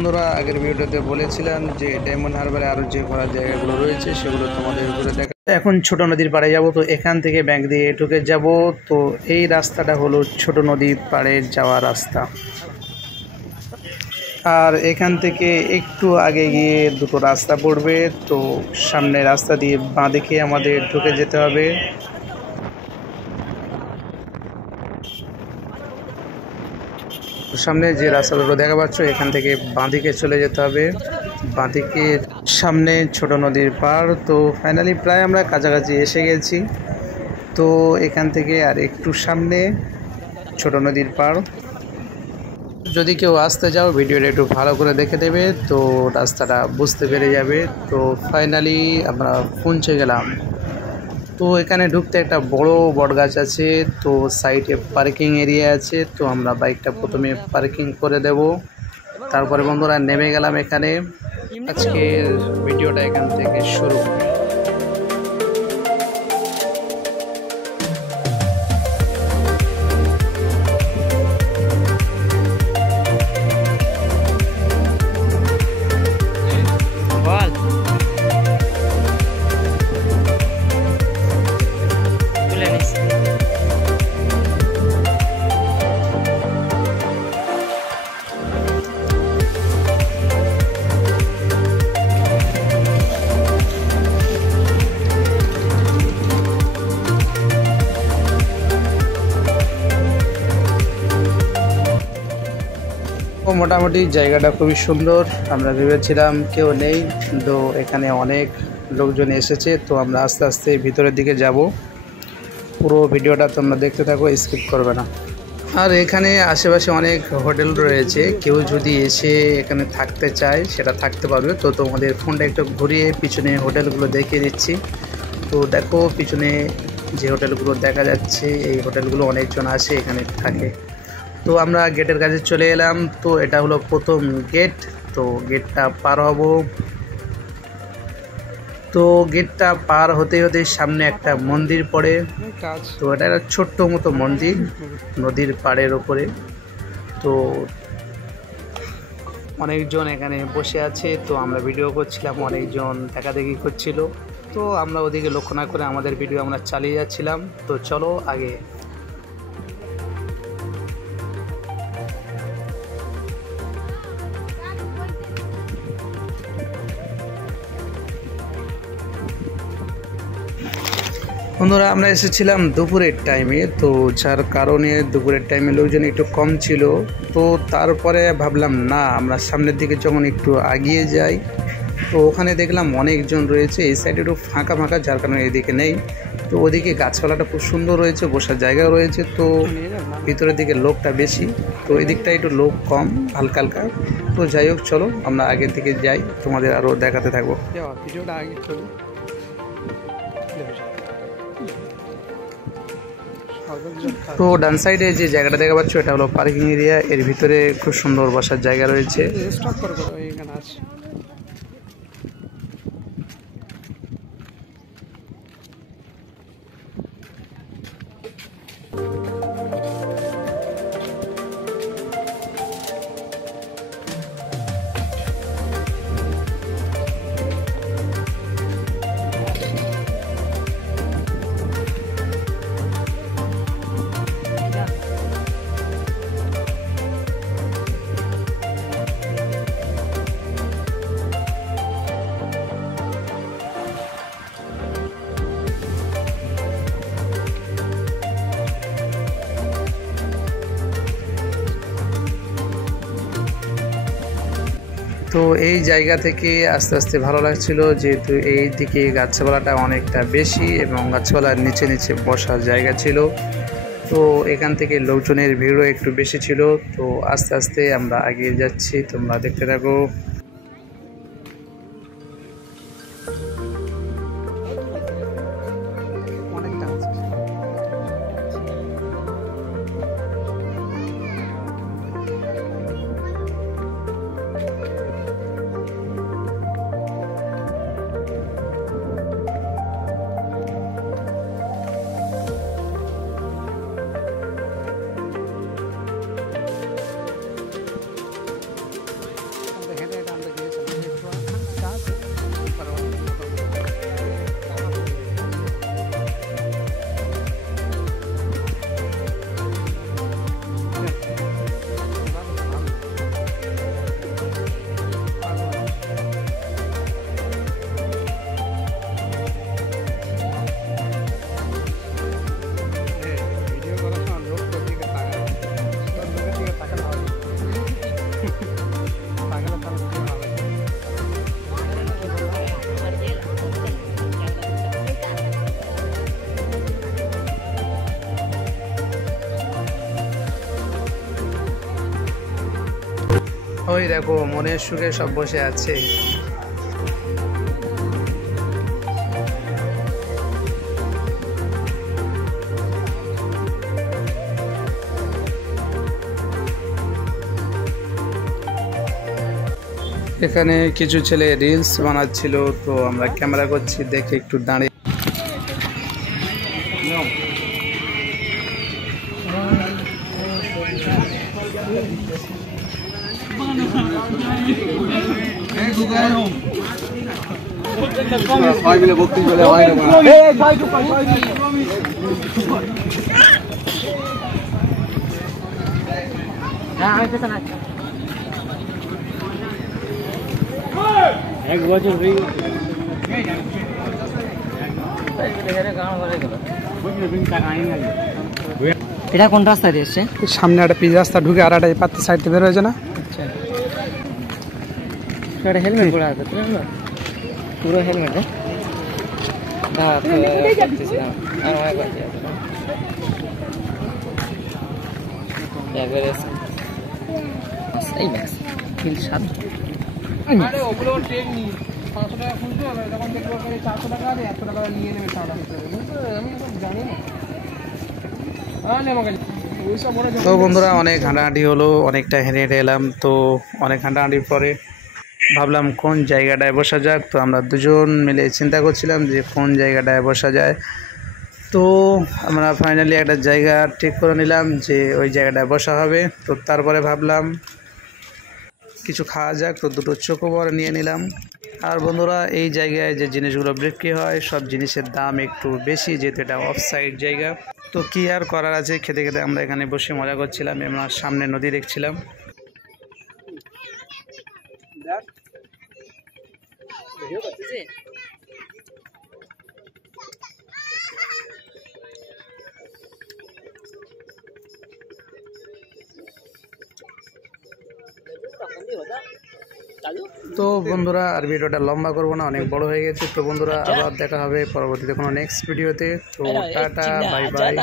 বন্ধুরা, আগের ভিডিওতে বলেছিলাম যে ডায়মন্ড হারবারে আরও যে ঘোরার জায়গাগুলো রয়েছে সেগুলো তোমাদের ঘুরে দেখা। এখন ছোট নদীর পাড়ে যাব, তো এখান থেকে ব্যাংক দিয়ে ঢুকে যাব। তো এই রাস্তাটা হলো ছোট নদীর পাড়ে যাওয়া রাস্তা, আর এখান থেকে একটু আগে গিয়ে দুটো রাস্তা পড়বে। তো সামনে রাস্তা দিয়ে বাঁ দিকে আমাদের ঢুকে যেতে হবে। সামনে যে রাস্তাগুলো দেখা পাচ্ছ এখান থেকে বাঁদিকে চলে যেতে হবে। বাঁদিকে সামনে ছোট নদীর পাড়। তো ফাইনালি প্রায় আমরা কাছাকাছি এসে গেছি। তো এখান থেকে আর একটু সামনে ছোট নদীর পাড়। যদি কেউ আসতে যাও ভিডিওটা একটু ভালো করে দেখে দেবে, তো রাস্তাটা বুঝতে পেরে যাবে। তো ফাইনালি আমরা পৌঁছে গেলাম। তো এখানে ঢুকতে একটা বড় বট গাছ আছে, তো সাইডে পার্কিং এরিয়া আছে। তো আমরা বাইকটা প্রথমে পার্কিং করে দেব, তারপরে বন্ধুরা নেমে গেলাম এখানে। আজকের ভিডিওটা এখান থেকে শুরু। মোটামুটি জায়গাটা খুবই সুন্দর। আমরা ভেবেছিলাম কেউ নেই, তো এখানে অনেক লোকজন এসেছে। তো আমরা আস্তে আস্তে ভিতরের দিকে যাব। পুরো ভিডিওটা তোমরা দেখতে থাকো, স্কিপ করবে না। আর এখানে আশেপাশে অনেক হোটেল রয়েছে, কেউ যদি এসে এখানে থাকতে চায় সেটা থাকতে পারবে। তো তোমাদের ফোনটা একটু ঘুরিয়ে পিছনে হোটেলগুলো দেখিয়ে দিচ্ছি। তো দেখো পিছনে যে হোটেলগুলো দেখা যাচ্ছে, এই হোটেলগুলো অনেকজন আসে এখানে থাকে। তো আমরা গেটের কাছে চলে এলাম। তো এটা হলো প্রথম গেট। তো গেটটা পার হব। তো গেটটা পার হতে হতে সামনে একটা মন্দির পড়ে। তো এটা একটা ছোট্ট মতো মন্দির নদীর পাড়ের ওপরে। তো অনেকজন এখানে বসে আছে। তো আমরা ভিডিও করছিলাম, অনেকজন দেখাদেখি করছিল। তো আমরা ওদিকে লক্ষ্য না করে আমাদের ভিডিও আমরা চালিয়ে যাচ্ছিলাম। তো চলো আগে। বন্ধুরা, আমরা এসেছিলাম দুপুরের টাইমে, তো যার কারণে দুপুরের টাইমে লোকজন একটু কম ছিল। তো তারপরে ভাবলাম না, আমরা সামনের দিকে যখন একটু এগিয়ে যাই, তো ওখানে দেখলাম অনেকজন রয়েছে। এই সাইডে একটু ফাঁকা ফাঁকা, যার কারণে এদিকে নেই। তো ওদিকে গাছপালাটা খুব সুন্দর রয়েছে, বসার জায়গাও রয়েছে। তো ভিতরের দিকে লোকটা বেশি, তো এই দিকটা একটু লোক কম, হালকা হালকা। তো যাই হোক, চলো আমরা আগের দিকে যাই, তোমাদের আরও দেখাতে থাকবো। ভিডিওটা আগে চলো। তো ডান সাইডে যে জায়গাটা দেখা পাচ্ছ এটা হলো পার্কিং এরিয়া। এর ভিতরে খুব সুন্দর বসার জায়গা রয়েছে। তো এই জায়গা থেকে আস্তে আস্তে ভালো লাগছিল, যেহেতু এই দিকে গাছপালাটা অনেকটা বেশি এবং গাছপালার নিচে নিচে বসার জায়গা ছিল। তো এখান থেকে লোকজনের ভিড়ও একটু বেশি ছিল। তো আস্তে আস্তে আমরা এগিয়ে যাচ্ছি, তোমরা দেখতে থাকো। ওই দেখো মনের সুখে সব বসে আছে। এখানে কিছু ছেলে রিলস বানাচ্ছিল, তো আমরা ক্যামেরা করছি দেখে একটু দাঁড়িয়ে। এক বছর হয়ে এটা কোন রাস্তা দিয়ে এসছে? সামনে একটা পিচ রাস্তা ঢুকে আর একটা পাত্র সাইড থেকে বের হয়েছে না। আচ্ছা, হেলমেট পরে আছে পুরো হেলমেট। তো বন্ধুরা অনেক হাঁটাহাঁটি হলো, অনেকটা হেঁটে হেঁটে এলাম। তো অনেক হাঁটাহাঁটির পরে ভাবলাম কোন জায়গাটায় বসা যাক। তো আমরা দুজন মিলে চিন্তা করছিলাম যে কোন জায়গাটায় বসা যায়। তো আমরা ফাইনালি একটা জায়গা ঠিক করে নিলাম যে ওই জায়গাটায় বসা হবে। তো তারপরে ভাবলাম কিছু খাওয়া যাক, তো দুটো চকোবার নিয়ে নিলাম। আর বন্ধুরা এই জায়গায় যে জিনিসগুলো বিক্রি হয় সব জিনিসের দাম একটু বেশি, যেহেতু এটা অফ সাইড জায়গা। তো কি আর করার আছে, খেতে খেতে আমরা এখানে বসে মজা করছিলাম। আমরা সামনে নদী দেখছিলাম। তো বন্ধুরা আর ভিডিওটা লম্বা করবো না, অনেক বড় হয়ে গেছে। তো বন্ধুরা আবার দেখা হবে পরবর্তীতে কোনো নেক্সট ভিডিওতে। তো টাটা, বাই বাই।